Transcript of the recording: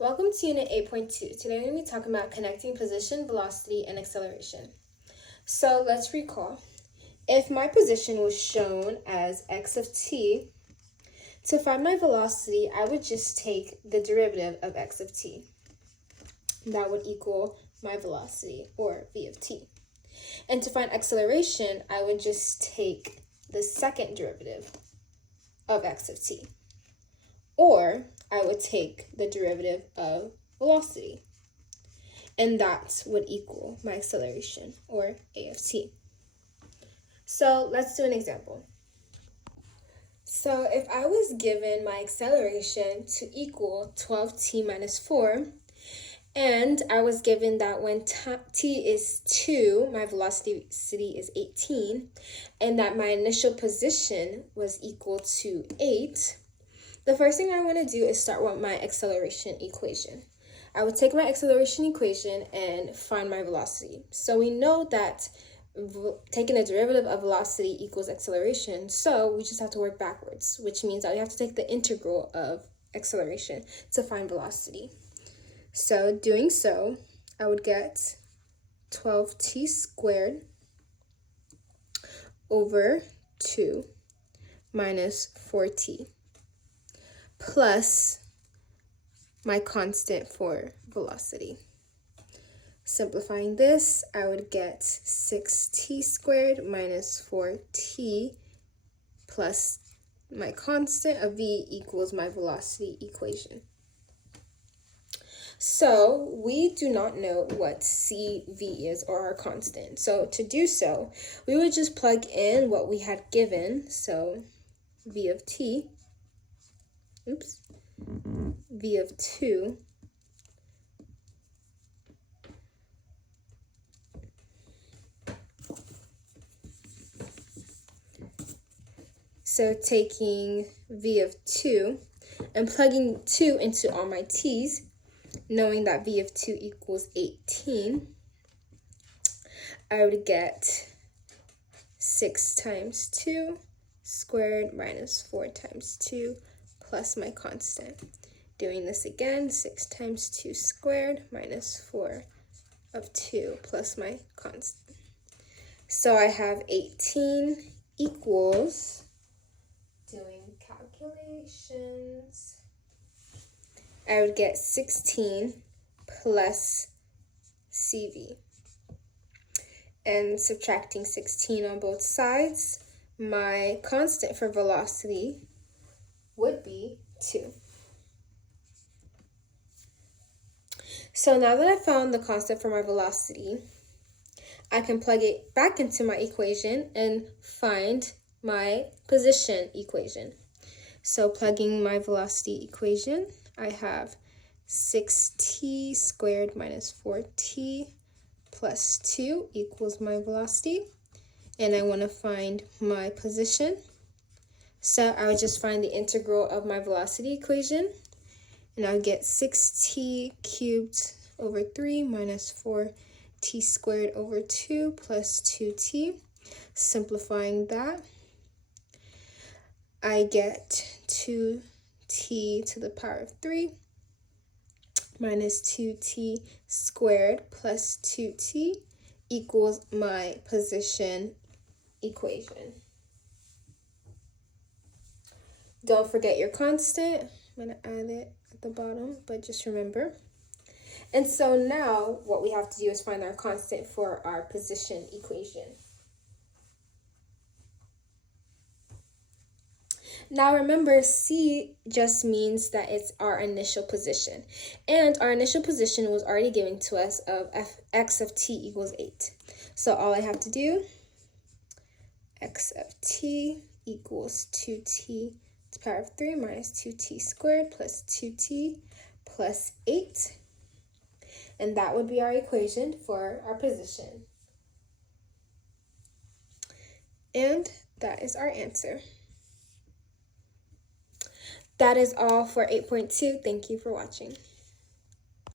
Welcome to Unit 8.2. Today we're going to be talking about connecting position, velocity, and acceleration. So let's recall. If my position was shown as x of t, to find my velocity, I would just take the derivative of x of t. That would equal my velocity, or v of t. And to find acceleration, I would just take the second derivative of x of t. Or I would take the derivative of velocity. And that would equal my acceleration, or a of t. So let's do an example. So if I was given my acceleration to equal 12t minus 4, and I was given that when t is 2, my velocity is 18, and that my initial position was equal to 8, the first thing I want to do is start with my acceleration equation. I would take my acceleration equation and find my velocity. So we know that taking the derivative of velocity equals acceleration, so we just have to work backwards, which means that we have to take the integral of acceleration to find velocity. So doing so, I would get 12t squared over 2 minus 4t plus my constant for velocity. Simplifying this, I would get 6t squared minus 4t plus my constant of v equals my velocity equation. So we do not know what CV is, or our constant. So to do so, we would just plug in what we had given. So v of t, v of 2 so taking v of 2 and plugging 2 into all my t's, knowing that v of 2 equals 18, I would get 6 times 2 squared minus 4 times 2 plus my constant. Doing this again, 6 times 2 squared minus 4 of 2 plus my constant. So I have 18 equals, doing calculations, I would get 16 plus CV. And subtracting 16 on both sides, my constant for velocity would be 2. So now that I found the constant for my velocity, I can plug it back into my equation and find my position equation. So plugging my velocity equation, I have 6t squared minus 4t plus 2 equals my velocity. And I want to find my position. So I would just find the integral of my velocity equation. And I would get 6t cubed over 3 minus 4t squared over 2 plus 2t. Simplifying that, I get 2t to the power of 3 minus 2t squared plus 2t equals my position equation. Don't forget your constant. I'm going to add it at the bottom, but just remember. And so now what we have to do is find our constant for our position equation. Now remember, C just means that it's our initial position. And our initial position was already given to us of x of t equals 8. So all I have to do, x of t equals 2t to the power of 3 minus 2t squared plus 2t plus 8. And that would be our equation for our position. And that is our answer. That is all for 8.2. Thank you for watching.